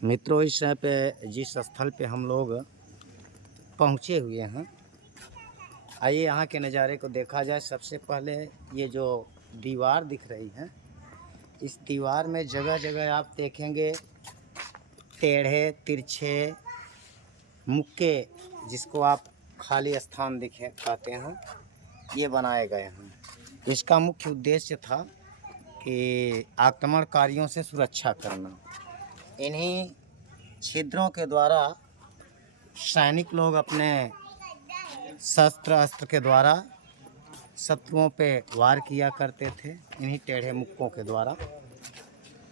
मित्रों, इस समय पे जिस स्थल पे हम लोग पहुँचे हुए हैं, आइए यहाँ के नज़ारे को देखा जाए। सबसे पहले ये जो दीवार दिख रही है, इस दीवार में जगह जगह आप देखेंगे टेढ़े तिरछे मुक्के, जिसको आप खाली स्थान दिखे कहते हैं, ये बनाए गए हैं। इसका मुख्य उद्देश्य था कि आक्रमणकारियों से सुरक्षा करना। इन्हीं छिद्रों के द्वारा सैनिक लोग अपने शस्त्र अस्त्र के द्वारा शत्रुओं पे वार किया करते थे। इन्हीं टेढ़े मुक्कों के द्वारा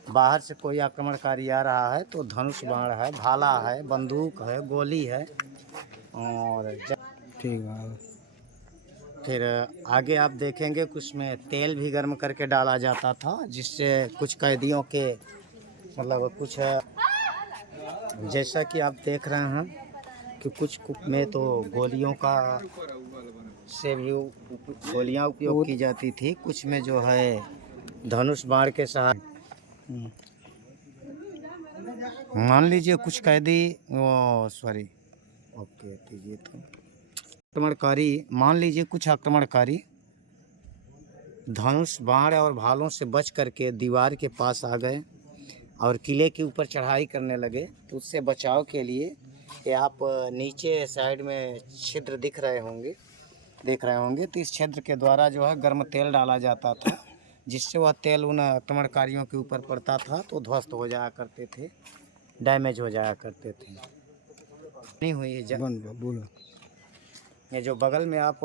बाहर से कोई आक्रमणकारी आ रहा है तो धनुष बाण है, भाला है, बंदूक है, गोली है, और ठीक है। फिर आगे आप देखेंगे कुछ में तेल भी गर्म करके डाला जाता था, जिससे कुछ कैदियों के मतलब कुछ जैसा कि आप देख रहे हैं कि कुछ में तो गोलियों का से भी गोलियां उपयोग की जाती थी, कुछ में जो है धनुष बाण के साथ। मान लीजिए कुछ कैदी ओके कीजिए तो आक्रमणकारी, मान लीजिए कुछ आक्रमणकारी धनुष बाण और भालों से बच करके दीवार के पास आ गए और किले के ऊपर चढ़ाई करने लगे। तो उससे बचाव के लिए कि आप नीचे साइड में छिद्र देख रहे होंगे, तो इस छिद्र के द्वारा जो है गर्म तेल डाला जाता था, जिससे वह तेल उन आक्रमणकारियों के ऊपर पड़ता था तो ध्वस्त हो जाया करते थे, डैमेज हो जाया करते थे। नहीं हुई बोलो। ये जो बगल में आप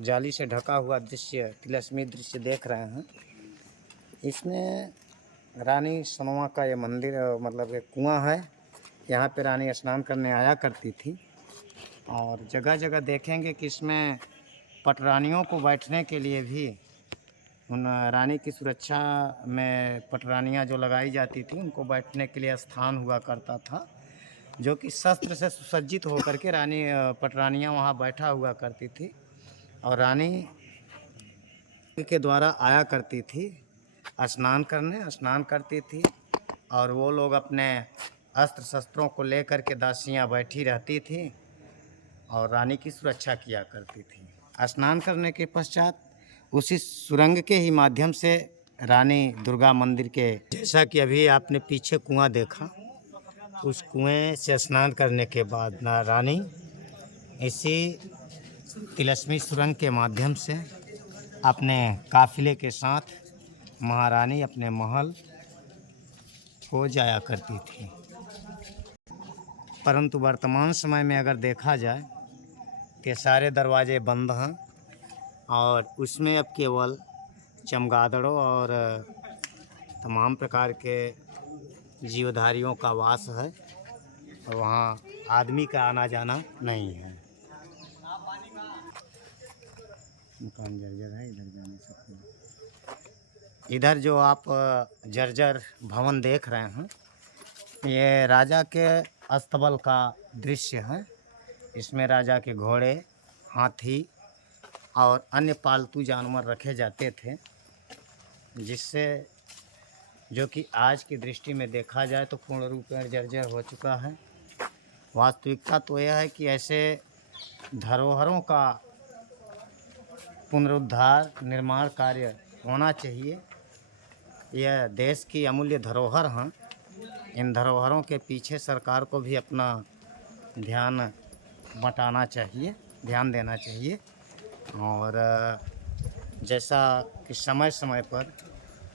जाली से ढका हुआ दृश्य, तिलस्मी दृश्य देख रहे हैं, इसमें रानी सनोमा का ये मंदिर मतलब एक कुआं है। यहाँ पे रानी स्नान करने आया करती थी। और जगह जगह देखेंगे कि इसमें पटरानियों को बैठने के लिए भी उन रानी की सुरक्षा में पटरानियाँ जो लगाई जाती थी, उनको बैठने के लिए स्थान हुआ करता था, जो कि शस्त्र से सुसज्जित होकर के रानी पटरानियाँ वहाँ बैठा हुआ करती थी और रानी के द्वारा आया करती थी स्नान करती थी। और वो लोग अपने अस्त्र शस्त्रों को लेकर के दासियाँ बैठी रहती थी और रानी की सुरक्षा किया करती थी। स्नान करने के पश्चात उसी सुरंग के ही माध्यम से रानी दुर्गा मंदिर के, जैसा कि अभी आपने पीछे कुआं देखा, उस कुएं से स्नान करने के बाद ना रानी इसी तिलस्मी सुरंग के माध्यम से अपने काफिले के साथ महारानी अपने महल को जाया करती थी। परंतु वर्तमान समय में अगर देखा जाए कि सारे दरवाजे बंद हैं और उसमें अब केवल चमगादड़ों और तमाम प्रकार के जीवधारियों का वास है और वहाँ आदमी का आना जाना नहीं है। मकान जर्जर है, इधर जा नहीं सकते। इधर जो आप जर्जर भवन देख रहे हैं, ये राजा के अस्तबल का दृश्य है। इसमें राजा के घोड़े, हाथी और अन्य पालतू जानवर रखे जाते थे, जिससे जो कि आज की दृष्टि में देखा जाए तो पूर्ण रूप में जर्जर हो चुका है। वास्तविकता तो यह है कि ऐसे धरोहरों का पुनरुद्धार निर्माण कार्य होना चाहिए। यह देश की अमूल्य धरोहर हैं। इन धरोहरों के पीछे सरकार को भी अपना ध्यान देना चाहिए और जैसा कि समय समय पर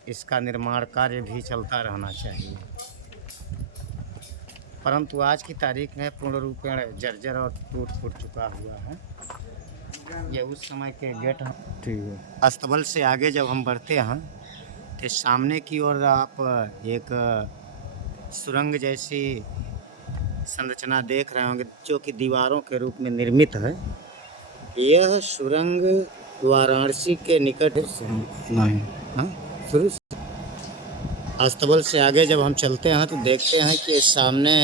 इसका निर्माण कार्य भी चलता रहना चाहिए। परंतु आज की तारीख में पूर्ण रूपेण जर्जर और टूट फूट चुका हुआ है। ये उस समय के गेट हैं। ठीक है। अस्तबल से आगे जब हम बढ़ते हैं तो सामने की ओर आप एक सुरंग जैसी संरचना देख रहे होंगे, जो कि दीवारों के रूप में निर्मित है। यह सुरंग वाराणसी के निकट नहीं, शुरू अस्तबल से आगे जब हम चलते हैं तो देखते हैं कि सामने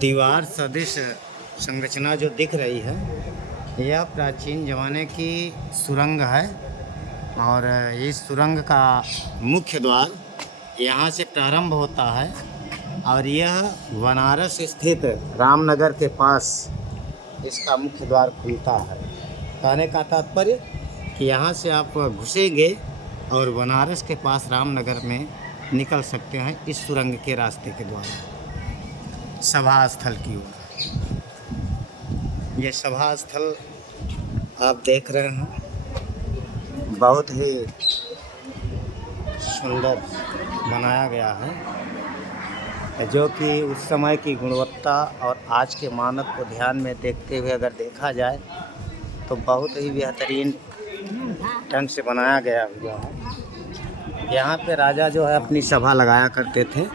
दीवार सदृश संरचना जो दिख रही है, यह प्राचीन ज़माने की सुरंग है। और इस सुरंग का मुख्य द्वार यहाँ से प्रारंभ होता है और यह बनारस स्थित रामनगर के पास इसका मुख्य द्वार खुलता है। कहने का तात्पर्य कि यहाँ से आप घुसेंगे और बनारस के पास रामनगर में निकल सकते हैं इस सुरंग के रास्ते के द्वारा सभा स्थल की ओर। ये सभा स्थल आप देख रहे हैं, बहुत ही सुंदर बनाया गया है, जो कि उस समय की गुणवत्ता और आज के मानक को ध्यान में देखते हुए अगर देखा जाए तो बहुत ही बेहतरीन ढंग से बनाया गया हुआ है। यहाँ पे राजा जो है अपनी सभा लगाया करते थे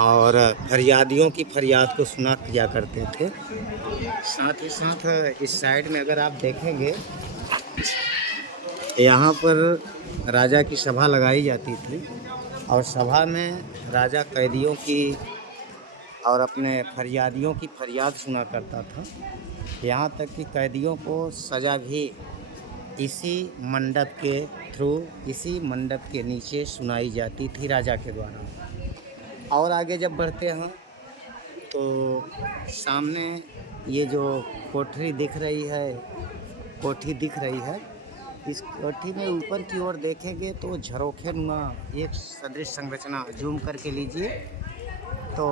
और फरियादियों की फरियाद को सुना किया करते थे। साथ ही साथ इस साइड में अगर आप देखेंगे, यहाँ पर राजा की सभा लगाई जाती थी और सभा में राजा कैदियों की और अपने फरियादियों की फरियाद सुना करता था। यहाँ तक कि कैदियों को सज़ा भी इसी मंडप के थ्रू, इसी मंडप के नीचे सुनाई जाती थी राजा के द्वारा। और आगे जब बढ़ते हैं तो सामने ये जो कोठरी दिख रही है, कोठी दिख रही है, इस कोठी में ऊपर की ओर देखेंगे तो झरोखे नुमा एक सदृश संरचना, जूम करके लीजिए तो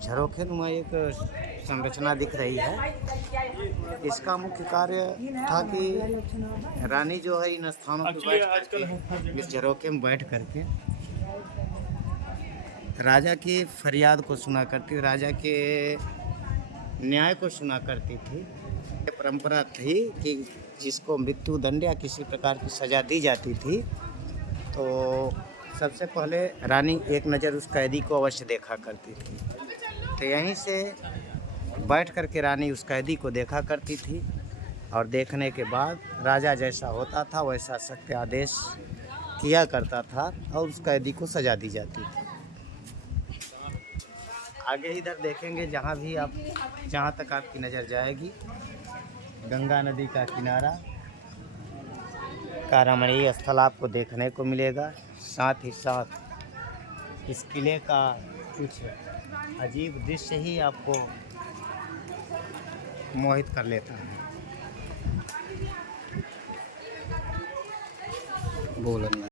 झरोखे नुमा एक संरचना दिख रही है। इसका मुख्य कार्य था कि रानी जो है इन स्थानों पर बैठ करके, इस झरोखे में बैठ करके राजा की फरियाद को सुना करती, राजा के न्याय को सुना करती थी। परंपरा थी कि जिसको मृत्यु दंड या किसी प्रकार की सज़ा दी जाती थी तो सबसे पहले रानी एक नज़र उस कैदी को अवश्य देखा करती थी। तो यहीं से बैठ कर के रानी उस कैदी को देखा करती थी और देखने के बाद राजा जैसा होता था वैसा सत्य आदेश किया करता था और उस कैदी को सज़ा दी जाती थी। आगे इधर देखेंगे, जहाँ तक आपकी नज़र जाएगी, गंगा नदी का किनारा का रमणीय स्थल आपको देखने को मिलेगा। साथ ही साथ इस किले का कुछ अजीब दृश्य ही आपको मोहित कर लेता है। बोलो।